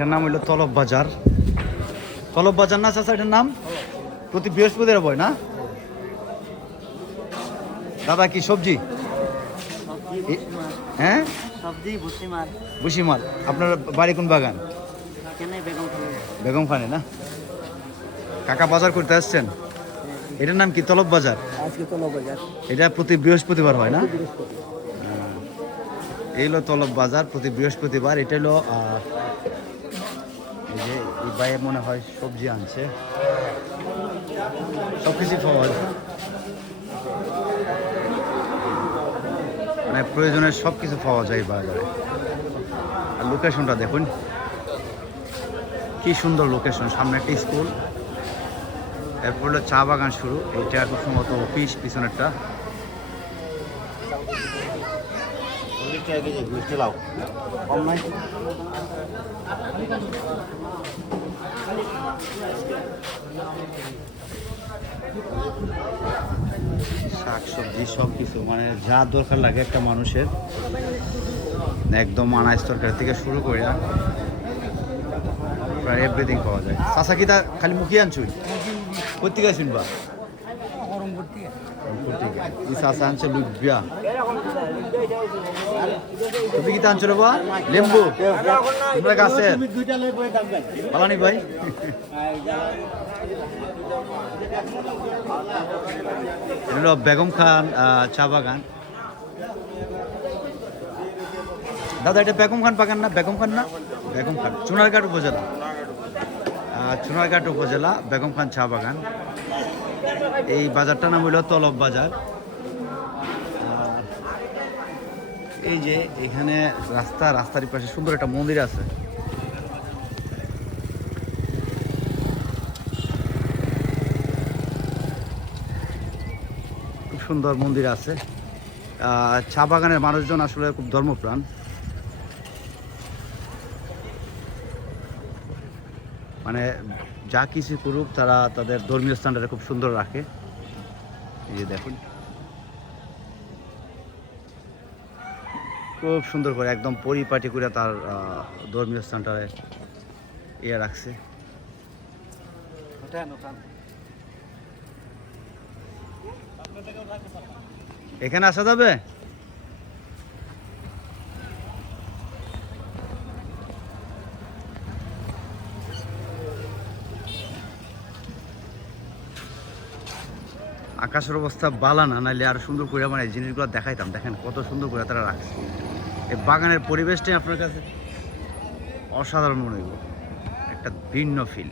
এটার নাম হইল তলব বাজার। তলব বাজার না চাচা এটার নাম? প্রতি বৃহস্পতিবার বয় না? দাদা কি সবজি? হ্যাঁ? সবজি ভুসি মাছ। আপনার বাড়ি কোন বাগান? বেগম ফানে না? কাকা বাজার করতে আসছেন? এটার নাম কি তলব বাজার? আজকে তো বাজার। এটা প্রতি বৃহস্পতিবার হয় না? এই হলো তলব বাজার প্রতি বৃহস্পতিবার। এটা হলো এই যে এই বাইরে মনে হয় সবজি আনছে। সব কিছু পাওয়া যায় মানে প্রয়োজনের সব কিছু পাওয়া যায় বাজারে। আর লোকেশনটা দেখুন। কি সুন্দর লোকেশন সামনে একটা স্কুল। এরপর হলো চা বাগান শুরু। এইটা খুব সম্ভবত অফিস পিছনেরটা। শাক সবজি সব কিছু মানে যা দরকার লাগে একটা মানুষের। একদম আনাজ তরকারি থেকে শুরু করে প্রায় এভরিথিং পাওয়া যায়। চাষা কি তা খালি মুখিয়ে আনছুই? কোথেকে আসুন তুমি কি বা লেম্বু। তোমরা পালানি ভাই। বেগম খান চা বাগান। দাদা এটা বেগম খান বাগান না? বেগম খান না? বেগম খান। চুনারঘাট উপজেলা। চুনারঘাট উপজেলা, বেগম খান চা বাগান। এই বাজারটার নাম হলো তলব বাজার। এই যে এখানে রাস্তা, রাস্তার পাশে সুন্দর একটা মন্দির আছে। খুব সুন্দর মন্দির আছে। চা বাগানের মানুষজন আসলে খুব ধর্মপ্রাণ। মানে যা কিছু করুক তারা তাদের ধর্মীয় স্থানটা খুব সুন্দর রাখে। এই যে দেখুন। খুব সুন্দর করে একদম পরিপাটি করে তার ধর্মীয় স্থানটা ইয়ে রাখছে। এখানে আসা যাবে? আকাশের অবস্থা বালা না নাহলে আরও সুন্দর করে মানে এই জিনিসগুলো দেখাইতাম। দেখেন কত সুন্দর করে তারা রাখছে। এই বাগানের পরিবেশটাই আপনার কাছে অসাধারণ মনে হইব। একটা ভিন্ন ফিল